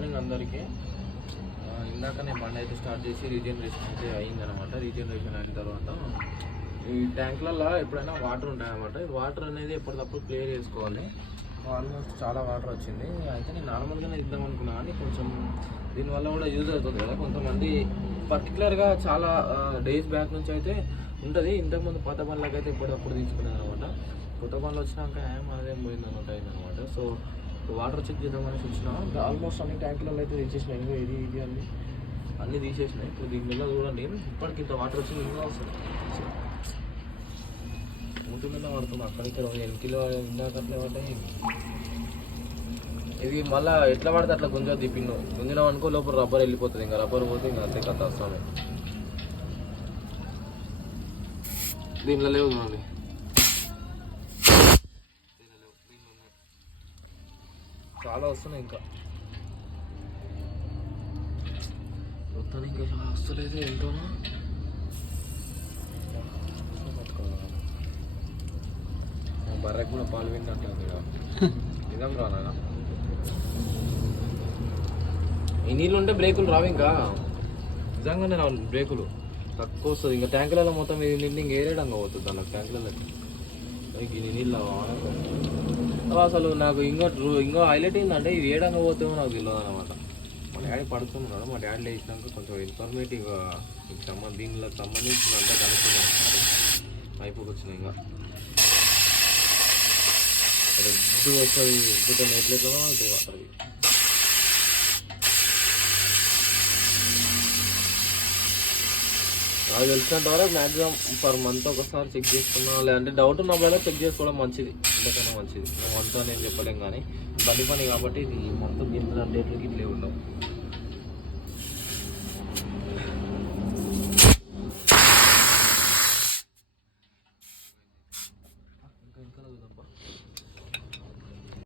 Morning అందరికీ. ఇందాక నేను బండి అయితే స్టార్ట్ చేసి రీజనరేషన్ అయితే అయిందనమాట. రీజనరేషన్ అయిన తర్వాత ఈ ట్యాంకులలో ఎప్పుడైనా వాటర్ ఉంటాయన్నమాట. ఈ వాటర్ అనేది ఎప్పటికప్పుడు క్లియర్ చేసుకోవాలి. ఆల్మోస్ట్ చాలా వాటర్ వచ్చింది. అయితే నేను నార్మల్గానే ఇద్దాం అనుకున్నా కానీ కొంచెం దీనివల్ల కూడా యూజ్ అవుతుంది కదా. కొంతమంది పర్టికులర్గా చాలా డేస్ బ్యాక్ నుంచి అయితే ఉంటుంది. ఇంతకుముందు పాత బండ్లకి అయితే ఎప్పటికప్పుడు తీసుకునేది అనమాట. కొత్త బండ్లు వచ్చినాక అదేం పోయిందనమాట అయిందనమాట. సో వాటర్ చెక్ చేద్దామనేసి వచ్చినా ఆల్మోస్ట్ అన్ని ట్యాంకులలో అయితే తీసేసినాయి. ఇంకా ఇది అన్నీ తీసేసినాయి. ఇప్పుడు దీని మీద చూడండి ఇప్పటికి ఇంత వాటర్ వచ్చింది. ఇంకా వస్తుంది మూటి మీద పడుతుంది. అక్కడికి 8 కిలో ఇందాక అట్లా పడ్డాయి. ఇది మళ్ళీ ఎట్లా పడితే అట్లా గుంజొద్ది. పిన్ను గుంజినాం అనుకో లోపల రబ్బర్ వెళ్ళిపోతుంది. ఇంకా రబ్బర్ పోతే ఇంకా అంతే కథ వస్తాను. దీనిలో లేవు చూడండి. చాలా వస్తున్నాయి. ఇంకా మొత్తం ఇంకా వస్తలేదు ఏంటో. బర్రెకి కూడా పాలు విన్నట్టుంది నిజం రానా. ఈ నీళ్ళు ఉంటే బ్రేకులు రావు. ఇంకా నిజంగానే రావు బ్రేకులు. తక్కువ వస్తుంది. ఇంకా ట్యాంకులలో మొత్తం ఇది నిండి ఇంక ఏరేడంగా పోతుంది అన్నట్టు ట్యాంకులలో. ఇన్ని నీళ్ళు అసలు నాకు ఇంకో హైలైట్ ఏంటంటే ఇది ఏడంగా పోతేమో నాకు తెలియదు అనమాట. మా డాడీ పడుతున్నాడు. మా డాడీ లేచినాక కొంచెం ఇన్ఫర్మేటివ్గా దీనిలో సంబంధించినంత కనుక్కున్నాను. అయిపోకి వచ్చినాయి. ఇంకా ఎద్దు వస్తుంది. ఎద్దుతో ఎట్లెట్లనో అయితే వాటర్ది. నాకు తెలిసినంత వరకు మ్యాక్సిమం పర్ మంత్ ఒకసారి చెక్ చేసుకున్నా. లేదంటే డౌట్ ఉన్నప్పుడైనా చెక్ చేసుకోవడం మంచిది. ఎంతకైనా మంచిది. అంతా నేను చెప్పలేం కానీ బండి పని కాబట్టి ఇది మంత్ గిన్నె డేట్లకి ఇట్లే ఉండవు.